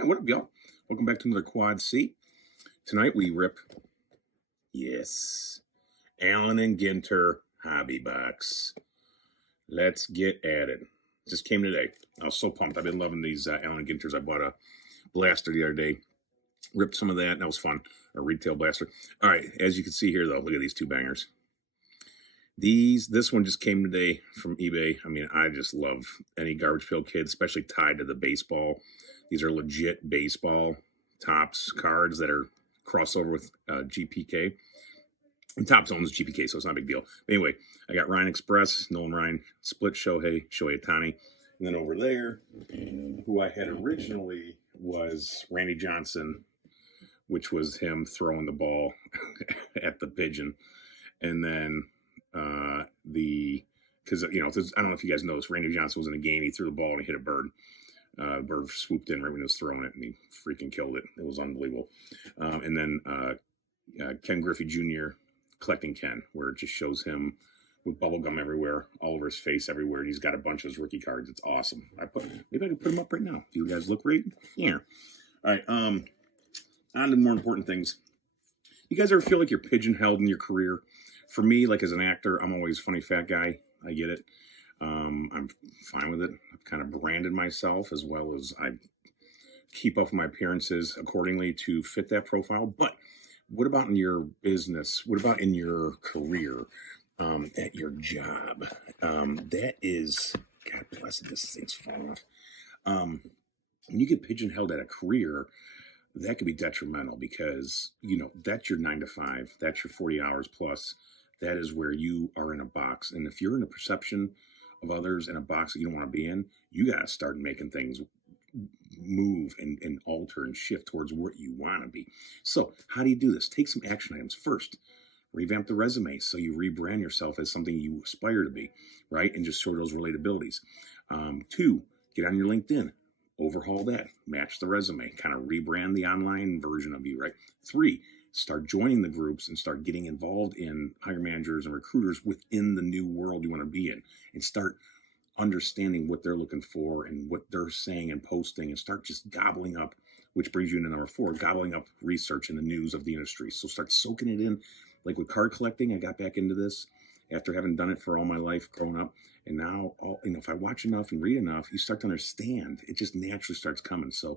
All right, what up, y'all? Welcome back to another Quad C. Tonight we rip, yes, Allen and Ginter hobby box. Let's get at it. Just came today. I was so pumped. I've been loving these Allen Ginters. I bought a blaster the other day. Ripped some of that, and that was fun. A retail blaster. All right, as you can see here, though, look at these two bangers. This one just came today from eBay. I mean, I just love any Garbage Pail Kid, especially tied to the baseball. These are legit baseball Topps cards that are crossover with GPK. And Topps owns GPK, so it's not a big deal. But anyway, I got Ryan Express, Nolan Ryan, split 𝗧𝗍𝗍𝗍𝗍. And then over there, who I had originally was Randy Johnson, which was him throwing the ball at the pigeon. And then because, you know, I don't know if you guys know this, Randy Johnson was in a game, he threw the ball and he hit a bird. The bird swooped in right when he was throwing it, and he freaking killed it. It was unbelievable. And then Ken Griffey Jr. collecting Ken, where it just shows him with bubble gum everywhere, all over his face everywhere, and he's got a bunch of his rookie cards. It's awesome. Maybe I can put them up right now. Do you guys look right here? All right, on to more important things. You guys ever feel like you're pigeonholed in your career? For me, like as an actor, I'm always a funny fat guy. I get it. I'm fine with it. I've kind of branded myself, as well as I keep up with my appearances accordingly to fit that profile. But what about in your business? What about in your career, at your job? That is, God bless it, this thing's falling off. When you get pigeonholed at a career, that could be detrimental because, you know, that's your 9 to 5. That's your 40 hours plus. That is where you are in a box. And if you're in a perception of others in a box that you don't want to be in, you got to start making things move and alter and shift towards what you want to be. So how do you do this? Take some action items. First, revamp the resume so you rebrand yourself as something you aspire to be, right? And just show those relatabilities. 2, get on your LinkedIn. Overhaul that, match the resume, kind of rebrand the online version of you, right? 3, start joining the groups and start getting involved in hiring managers and recruiters within the new world you want to be in, and start understanding what they're looking for and what they're saying and posting, and start just gobbling up, which brings you into number 4, gobbling up research and the news of the industry. So start soaking it in. Like with card collecting, I got back into this after having done it for all my life growing up. And now, if I watch enough and read enough, you start to understand. It just naturally starts coming. So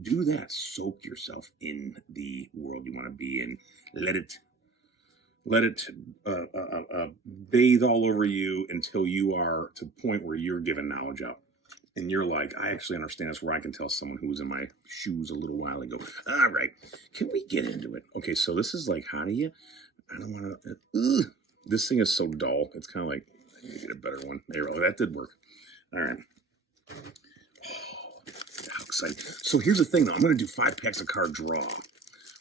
do that. Soak yourself in the world you want to be in. Let it bathe all over you until you are to the point where you're giving knowledge up. And you're like, I actually understand this, where I can tell someone who was in my shoes a little while ago, all right, can we get into it? Okay, so this is like, how do you, I don't want to, this thing is so dull. It's kind of like, I need to get a better one. There, oh, that did work. All right. Oh, how exciting. So here's the thing, though. I'm going to do 5 packs of card draw.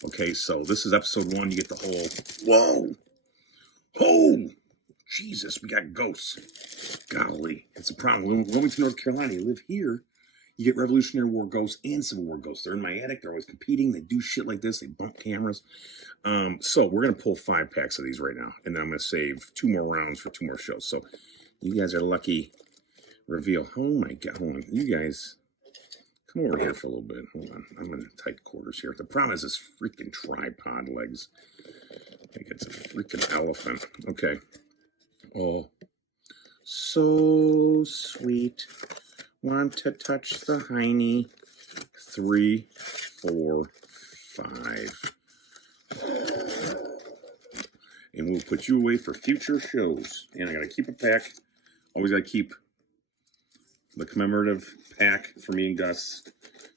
Okay, so this is episode 1. You get the whole, whoa. Oh, Jesus, we got ghosts. Golly, it's a problem. Wilmington, North Carolina, you live here, you get Revolutionary War ghosts and Civil War ghosts. They're in my attic. They're always competing. They do shit like this. They bump cameras. So we're going to pull 5 packs of these right now. And then I'm going to save 2 more rounds for 2 more shows. So you guys are lucky. Reveal. Oh, my God. Hold on. You guys, come over here for a little bit. Hold on. I'm in tight quarters here. The problem is this freaking tripod legs. I think it's a freaking elephant. Okay. Oh, so sweet. Want to touch the hiney. 3, 4, 5. And we'll put you away for future shows. And I got to keep a pack. Always got to keep the commemorative pack for me and Gus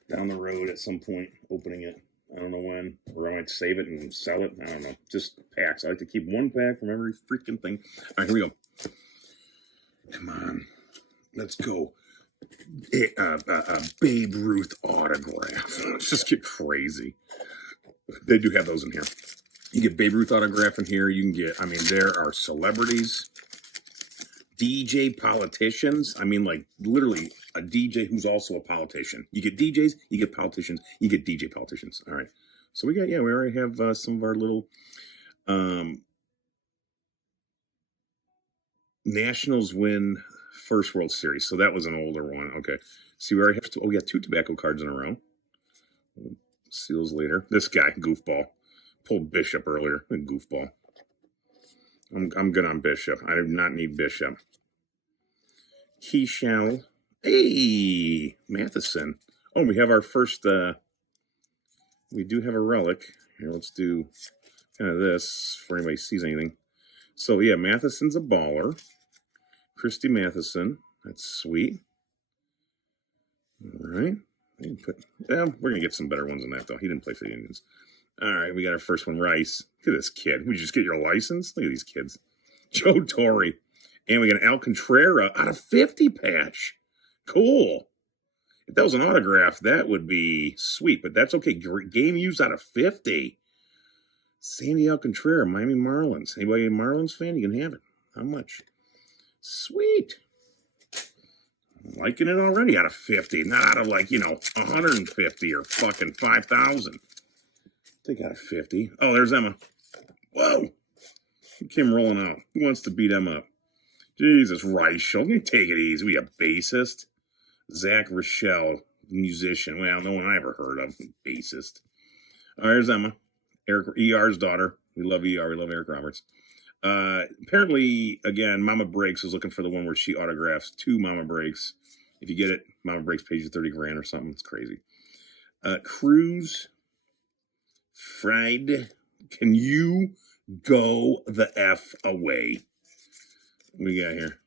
down the road at some point, opening it. I don't know when, or I might save it and sell it. I don't know. Just packs. I like to keep 1 pack from every freaking thing. All right, here we go. Come on. Let's go. Babe Ruth autograph. Let's just get crazy. They do have those in here. You get Babe Ruth autograph in here. You can get, I mean, there are celebrities, DJ politicians. I mean, like literally a DJ who's also a politician. You get DJs, you get politicians, you get DJ politicians. All right. So we got, yeah, we already have some of our little Nationals win first World Series. So that was an older one. Okay. See, we already have we got 2 tobacco cards in a row. See those later. This guy, goofball. Pulled Bishop earlier. Goofball. I'm good on Bishop. I do not need Bishop. Keyshawn. Hey, Matheson. Oh, we have our first, we do have a relic. Here, let's do kind of this for anybody sees anything. So, yeah, Matheson's a baller. Christy Matheson. That's sweet. All right. Yeah, we're going to get some better ones than that, though. He didn't play for the Indians. All right, we got our first one, Rice. Look at this kid. Would you just get your license? Look at these kids. Joe Torre. And we got an Alcantara out of 50 patch. Cool. If that was an autograph, that would be sweet, but that's okay. Game used out of 50. Sandy Alcantara, Miami Marlins. Anybody a Marlins fan? You can have it. How much? Sweet. I'm liking it already out of 50. Not out of 150 or fucking 5,000. Take out of 50. Oh, there's Emma. Whoa. He came rolling out. Who wants to beat Emma up? Jesus, Reichel. Let me take it easy. We a bassist. Zach Rochelle, musician. Well, no one I ever heard of. Bassist. All right, there's Emma. Eric ER's daughter. We love ER. We love Eric Roberts. Apparently, again, Mama Breaks is looking for the one where she autographs 2 Mama Breaks. If you get it, Mama Breaks pays you 30 grand or something. It's crazy. Cruz. Fried. Can you go the F away? What do we got here?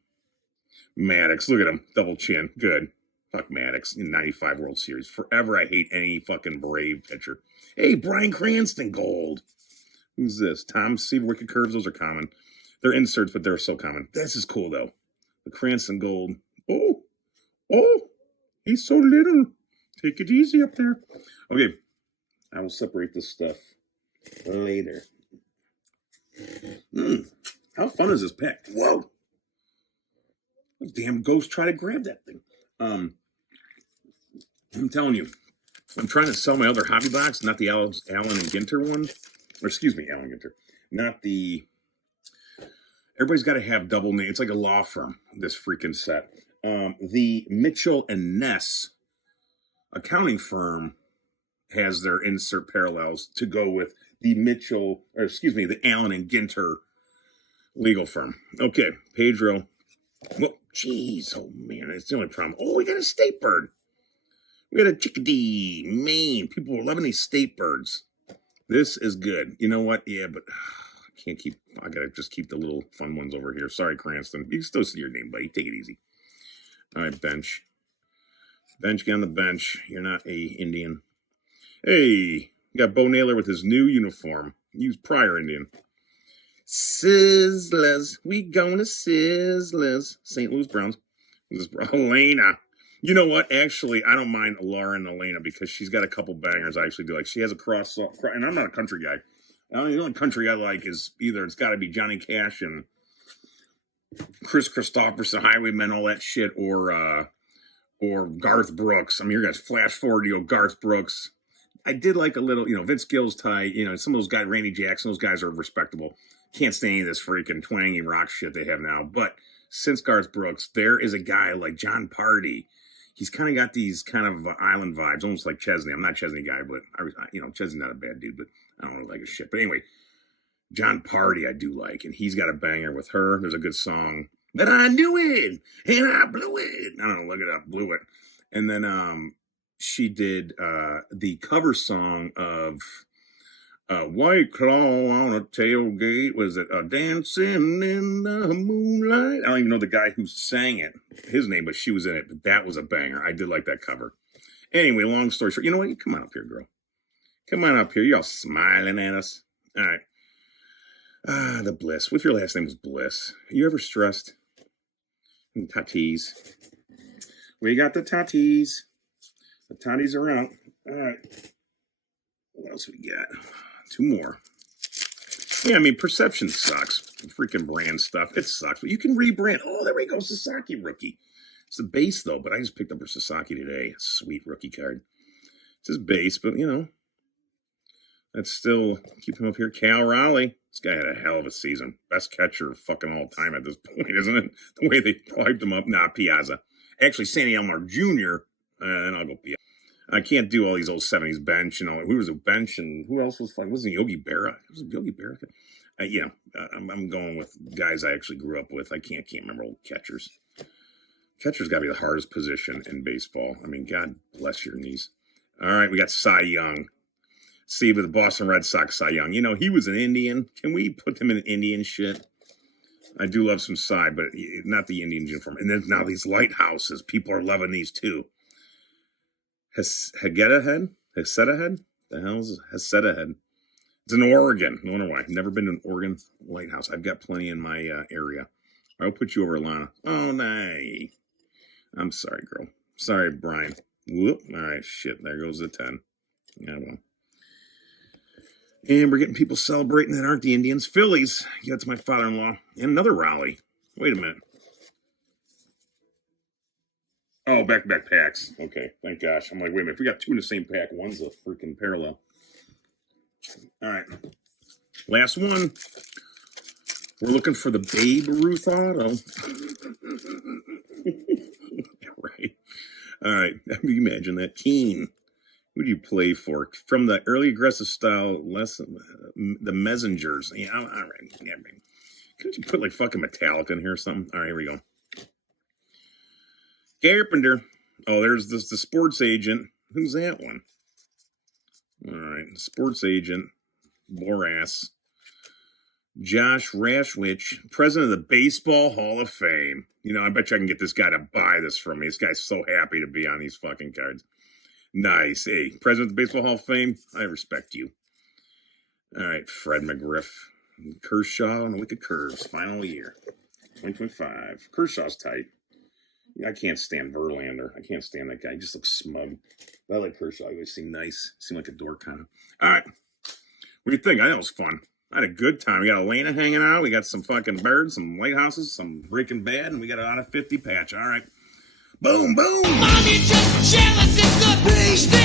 Maddox. Look at him. Double chin. Good. Fuck Maddox in 95 World Series. Forever I hate any fucking Brave pitcher. Hey, Brian Cranston gold. Who's this? Tom Seaver, Wicked Curves. Those are common. They're inserts, but they're so common. This is cool, though. The Cranston gold. Oh, he's so little. Take it easy up there. Okay, I will separate this stuff later. How fun is this pack? Whoa. Damn ghost try to grab that thing. I'm telling you, I'm trying to sell my other hobby box, not the Allen and Ginter one. Or excuse me, Allen Ginter. Not the... Everybody's got to have double name. It's like a law firm, this freaking set. The Mitchell and Ness accounting firm has their insert parallels to go with the the Allen and Ginter legal firm. Okay, Pedro. Well, jeez, oh man, that's the only problem. Oh, we got a state bird. We got a chickadee, Maine. People are loving these state birds. This is good. You know what? Yeah, but I gotta just keep the little fun ones over here. Sorry, Cranston. You still see your name, buddy. Take it easy. All right, bench. Bench, get on the bench. You're not a Indian. Hey, you got Bo Naylor with his new uniform. He was prior Indian. Sizzlers. We gonna Sizzlers. St. Louis Browns. This is Elena. You know what? Actually, I don't mind Laura and Elena because she's got a couple bangers I actually do like. She has a cross, and I'm not a country guy. The only country I like is either it's got to be Johnny Cash and Chris Christopherson, Highwaymen, all that shit, or Garth Brooks. I mean, you guys flash forward, Garth Brooks. I did like a little, Vince Gill's tight. Some of those guys, Randy Jackson, those guys are respectable. Can't stand any of this freaking twangy rock shit they have now. But since Garth Brooks, there is a guy like John Party. He's kind of got these kind of island vibes, almost like Chesney. I'm not a Chesney guy, but Chesney's not a bad dude, but I don't really like his shit. But anyway, John Party I do like, and he's got a banger with her. There's a good song that I knew it and I blew it. I don't know, look it up, blew it. And then she did the cover song of White Claw on a Tailgate. Was it Dancing in the Moonlight? I don't even know the guy who sang it, his name, but she was in it. But that was a banger. I did like that cover. Anyway, long story short, you know what? Come on up here, girl. Come on up here. You're all smiling at us. All right. The Bliss. What if your last name was Bliss? Are you ever stressed? Tatis. We got the Tatis. The Tatis are out. All right. What else we got? 2 more. Yeah, I mean, perception sucks. Freaking brand stuff. It sucks. But you can rebrand. Oh, there we go. 𝗧咲𝗽 rookie. It's the base, though. But I just picked up her 𝗧咲𝗽 today. Sweet rookie card. It's his base, but, that's still, keep him up here. Cal Raleigh. This guy had a hell of a season. Best catcher of fucking all time at this point, isn't it? The way they hyped him up. Nah, Piazza. Actually, Sandy Alomar Jr., and I'll go Piazza. I can't do all these old 70s bench and all. Who was a bench and who else was fun? Wasn't Yogi Berra? It was Yogi Berra. I'm going with guys I actually grew up with. I can't remember old catchers. Catcher's got to be the hardest position in baseball. I mean, God bless your knees. All right, we got Cy Young. Steve with the Boston Red Sox, Cy Young. You know, he was an Indian. Can we put him in Indian shit? I do love some Cy, but not the Indian uniform. And then now these lighthouses. People are loving these too. 𝗧績𝗽𝗽𝗀? The hell is 𝗧績𝗽𝗽? It's in Oregon. I wonder why. I've never been to an Oregon lighthouse. I've got plenty in my area. I'll put you over, Lana. Oh, nay. I'm sorry, girl. Sorry, Brian. Whoop. All right, shit. There goes the 10. Yeah, well. And we're getting people celebrating that aren't the Indians. Phillies. Yeah, that's my father-in-law. And another Raleigh. Wait a minute. Oh, back-to-back packs. Okay, thank gosh. I'm like, wait a minute. If we got two in the same pack, one's a freaking parallel. All right. Last one. We're looking for the Babe Ruth auto. Right. All right. Imagine that. Keene. Who do you play for? From the early aggressive style, the Messengers. Yeah, all right. Yeah, couldn't you put like fucking Metallica in here or something? All right, here we go. Carpenter. Oh, there's the sports agent. Who's that one? All right. Sports agent. Boras. Josh Rashwich, president of the Baseball Hall of Fame. You know, I bet you I can get this guy to buy this from me. This guy's so happy to be on these fucking cards. Nice. Hey, president of the Baseball Hall of Fame, I respect you. All right, Fred McGriff. Kershaw and Wicked Curves, final year. 2025. Kershaw's tight. I can't stand Verlander. I can't stand that guy. He just looks smug. But I like Kershaw. He always seemed nice. Seemed like a dork kind of. All right. What do you think? I know it was fun. I had a good time. We got Elena hanging out. We got some fucking birds, some lighthouses, some Breaking Bad, and we got an out of 50 patch. All right. Boom, boom. Mommy just jealous. It's the beast.